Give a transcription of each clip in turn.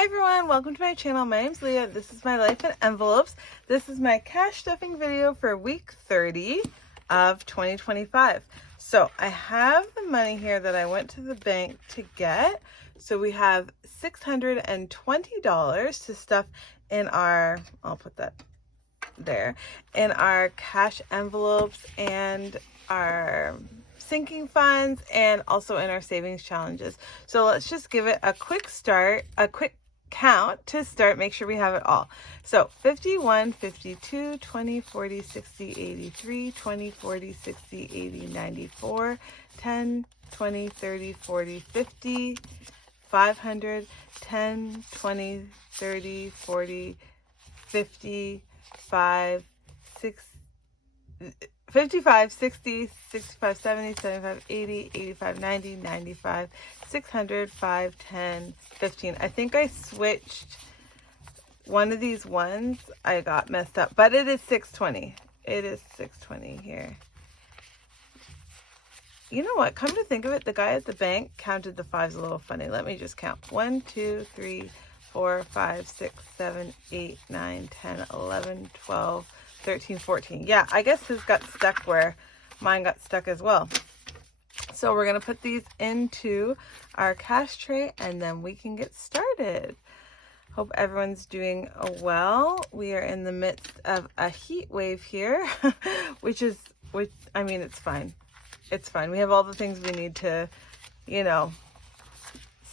Hi everyone, welcome to my channel. My name's Leah. This is my life in envelopes. This is my cash stuffing video for week 30 of 2025. So I have the money here that I went to the bank to get. So we have $620 to stuff in our, I'll put that there, in our cash envelopes and our sinking funds, and also in our savings challenges. So let's just give it a quick count to start, make sure we have it all. So 51, 52, 20, 40, 60, 83, 20, 40, 60, 80, 94, 10, 20, 30, 40, 50, 500, 10, 20, 30, 40, 50, 55, 60, 65, 70, 75, 80, 85, 90, 95, 600, 5, 10, 15. I think I switched one of these ones. I got messed up, but it is 620. It is 620 here. You know what? Come to think of it, the guy at the bank counted the fives a little funny. Let me just count. 1, 2, 3, 4, 5, 6, 7, 8, 9, 10, 11, 12, 13, 14. Yeah, I guess his got stuck where mine got stuck as well. So we're going to put these into our cash tray and then we can get started. Hope everyone's doing well. We are in the midst of a heat wave here, which I mean, it's fine. It's fine. We have all the things we need to, you know,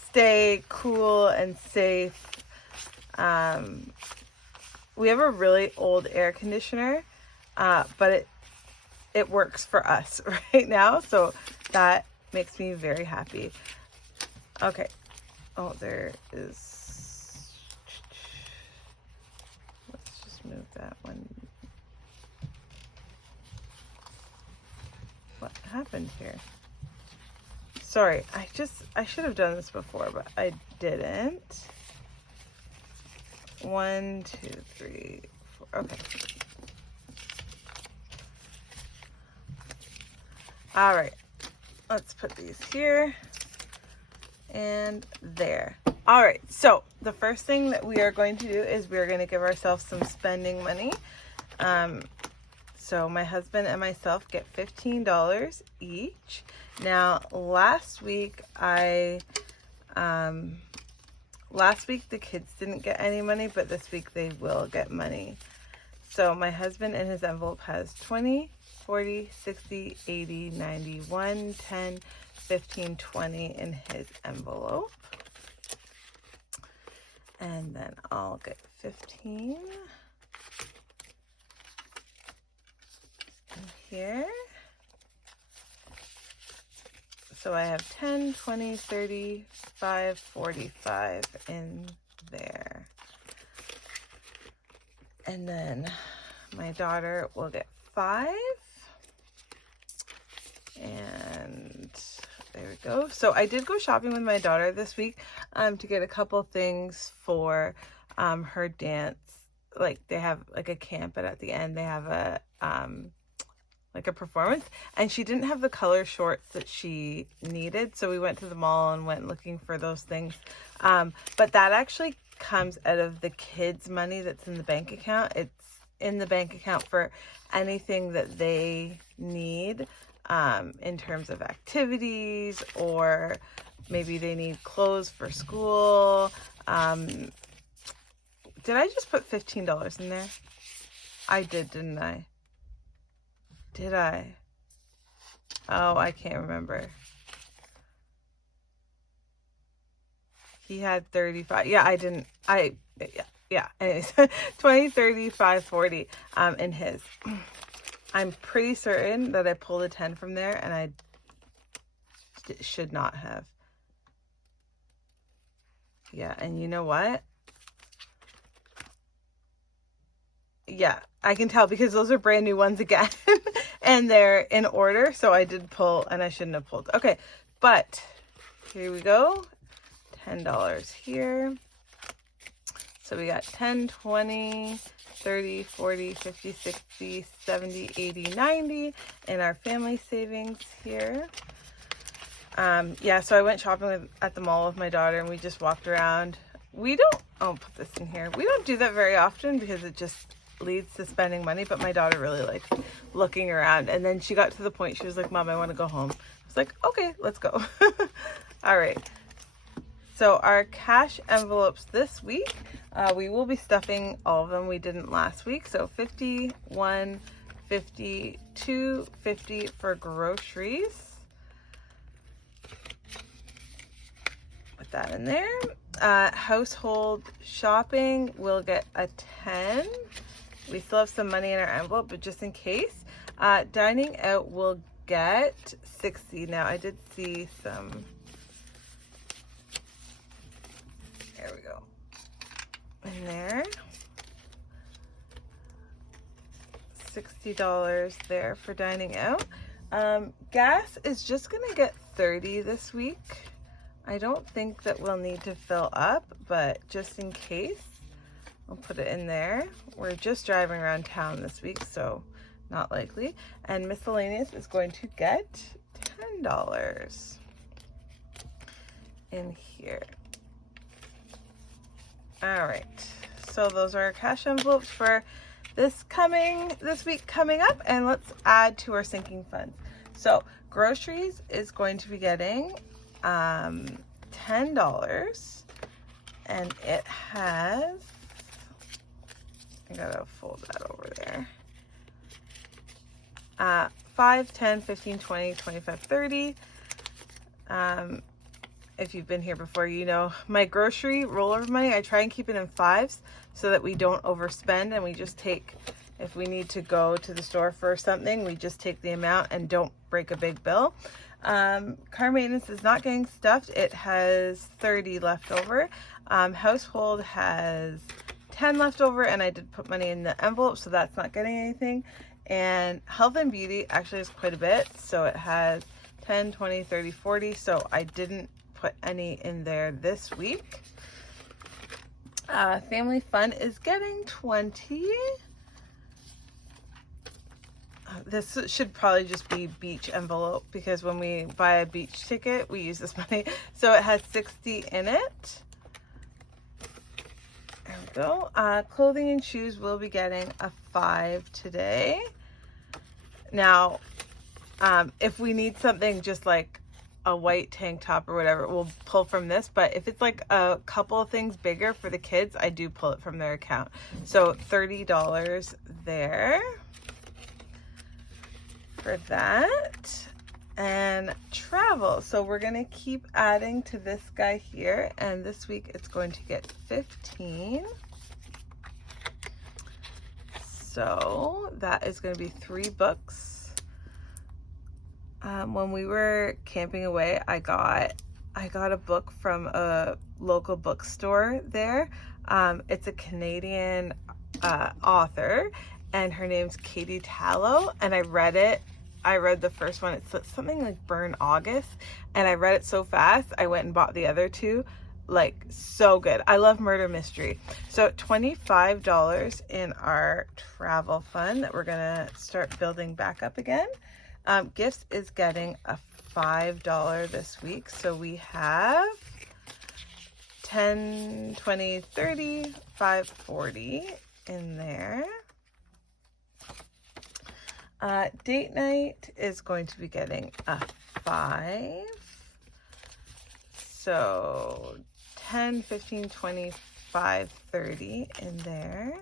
stay cool and safe. We have a really old air conditioner, but it works for us right now, so that makes me very happy. Okay. Oh, there is. Let's just move that one. What happened here? Sorry, I should have done this before, but I didn't. 1, 2, 3, 4. Okay. All right. Let's put these here and there. All right. So the first thing that we are going to do is we are going to give ourselves some spending money. So my husband and myself get $15 each. Now, last week the kids didn't get any money, but this week they will get money. So my husband in his envelope has 20, 40, 60, 80, 90, 1, 10, 15, 20 in his envelope. And then I'll get 15 in here. So I have 10, 20, 30, 5, 45 in there. And then my daughter will get 5. And there we go. So I did go shopping with my daughter this week to get a couple things for her dance. Like they have like a camp, but at the end they have a like a performance, and she didn't have the color shorts that she needed, so we went to the mall and went looking for those things, but that actually comes out of the kids' money that's in the bank account. It's in the bank account for anything that they need in terms of activities, or maybe they need clothes for school. Did I just put $15 in there? I did, didn't I? Did I? Oh, I can't remember. He had 35. Yeah, I didn't. Yeah. Anyways, 20, 30, 5, 40 in his. I'm pretty certain that I pulled a 10 from there, and I should not have. Yeah, and you know what? Yeah, I can tell because those are brand new ones again and they're in order. So I did pull, and I shouldn't have pulled. Okay, but here we go. $10 here. So we got 10, 20, 30, 40, 50, 60, 70, 80, 90 in our family savings here. Yeah, so I went shopping at the mall with my daughter, and we just walked around. we don't, I'll put this in here. We don't do that very often because it just leads to spending money, but my daughter really likes looking around. And then she got to the point, she was like, Mom, I want to go home. I was like, okay, let's go. All right. So our cash envelopes this week, we will be stuffing all of them. We didn't last week. So 50, 1, 50, 2, 50 for groceries. Put that in there. Household shopping, we'll get a 10. We still have some money in our envelope, but just in case. Dining out, we'll get 60. Now, I did see some. There we go. In there. $60 there for dining out. Gas is just gonna get 30 this week. I don't think that we'll need to fill up, but just in case, I'll put it in there. We're just driving around town this week, so not likely. And miscellaneous is going to get $10 in here. All right, so those are our cash envelopes for this week coming up, and let's add to our sinking funds. So groceries is going to be getting $10, and it has, I gotta fold that over there, 5, 10, 15, 20, 25, 30. If you've been here before, you know my grocery rollover money, I try and keep it in 5s so that we don't overspend, and we just take, if we need to go to the store for something, we just take the amount and don't break a big bill. Car maintenance is not getting stuffed. It has 30 left over. Household has 10 left over, and I did put money in the envelope, so that's not getting anything. And health and beauty actually is quite a bit, so it has 10, 20, 30, 40, so I didn't put any in there this week. Family fun is getting 20. This should probably just be beach envelope, because when we buy a beach ticket, we use this money. So it has 60 in it. There we go. Clothing and shoes will be getting a 5 today. Now, if we need something just like a white tank top or whatever, we'll pull from this. But if it's like a couple of things bigger for the kids, I do pull it from their account. So $30 there for that. And travel, so we're gonna keep adding to this guy here, and this week it's going to get 15. So that is going to be 3 books. When we were camping away, I got a book from a local bookstore there. It's a Canadian author, and her name's Katie Tallow, and I read it. I read the first one. It's something like Burn August, and I read it so fast I went and bought the other 2. Like, so good. I love murder mystery. So $25 in our travel fund that we're gonna start building back up again. Gifts is getting a $5 this week, so we have 10, 20, 30, 5, 40 in there. Date night is going to be getting a 5. So 10, 15, 25, 30 in there.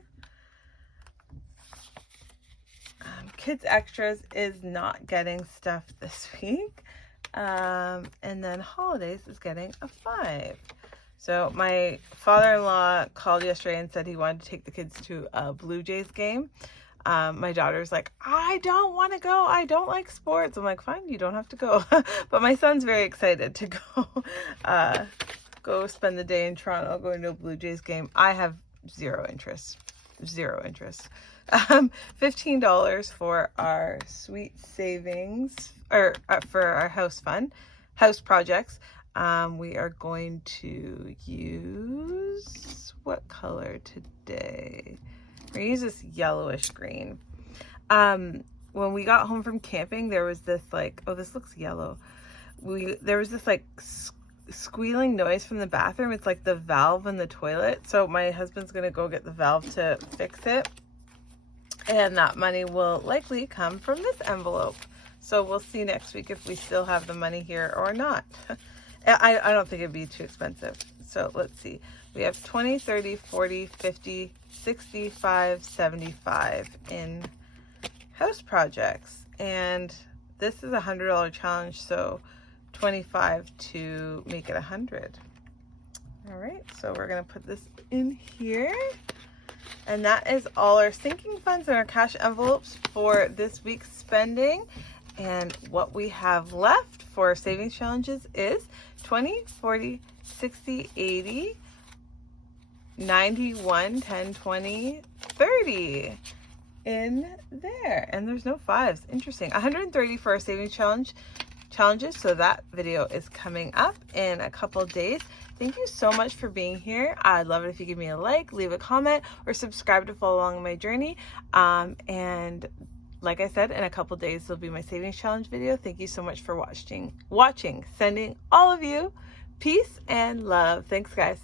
Kids Extras is not getting stuff this week. And then Holidays is getting a 5. So my father-in-law called yesterday and said he wanted to take the kids to a Blue Jays game. My daughter's like, I don't want to go. I don't like sports. I'm like, fine, you don't have to go. But my son's very excited to go spend the day in Toronto going to a Blue Jays game. I have zero interest. $15 for our sweet savings, or for our house projects. We are going to use, what color today? We're gonna use this yellowish green. When we got home from camping, there was this like, oh, this looks yellow. There was this like squealing noise from the bathroom. It's like the valve in the toilet. So my husband's gonna go get the valve to fix it. And that money will likely come from this envelope. So we'll see next week if we still have the money here or not. I don't think it'd be too expensive. So let's see. We have 20, 30, 40, 50, 65, 75 in house projects. And this is a $100 challenge, so 25 to make it 100. All right, so we're gonna put this in here. And that is all our sinking funds and our cash envelopes for this week's spending. And what we have left for our savings challenges is 20, 40, 60, 80, 91, 10, 20, 30 in there. And there's no fives. Interesting. 130 for our savings challenges. So that video is coming up in a couple days. Thank you so much for being here. I'd love it if you give me a like, leave a comment, or subscribe to follow along my journey. And like I said, in a couple days will be my savings challenge video. Thank you so much for watching. Sending all of you peace and love. Thanks, guys.